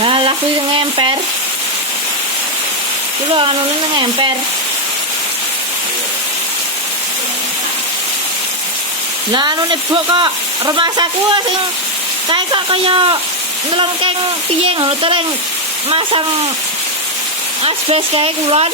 Halah kuwi ngemper. Ku lho anune ngemper. Lah anune buk kok remasaku sing kae kok kaya nlengkeng piye ngono to reng masang asbes kae kulon.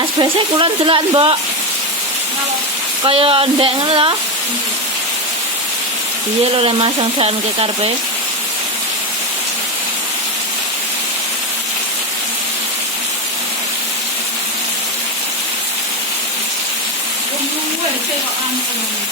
Asbesnya kulon delok, Mbok. Kaya ndek ngono lho. Piye lho le masang jan ke karepe? Wong luwe kok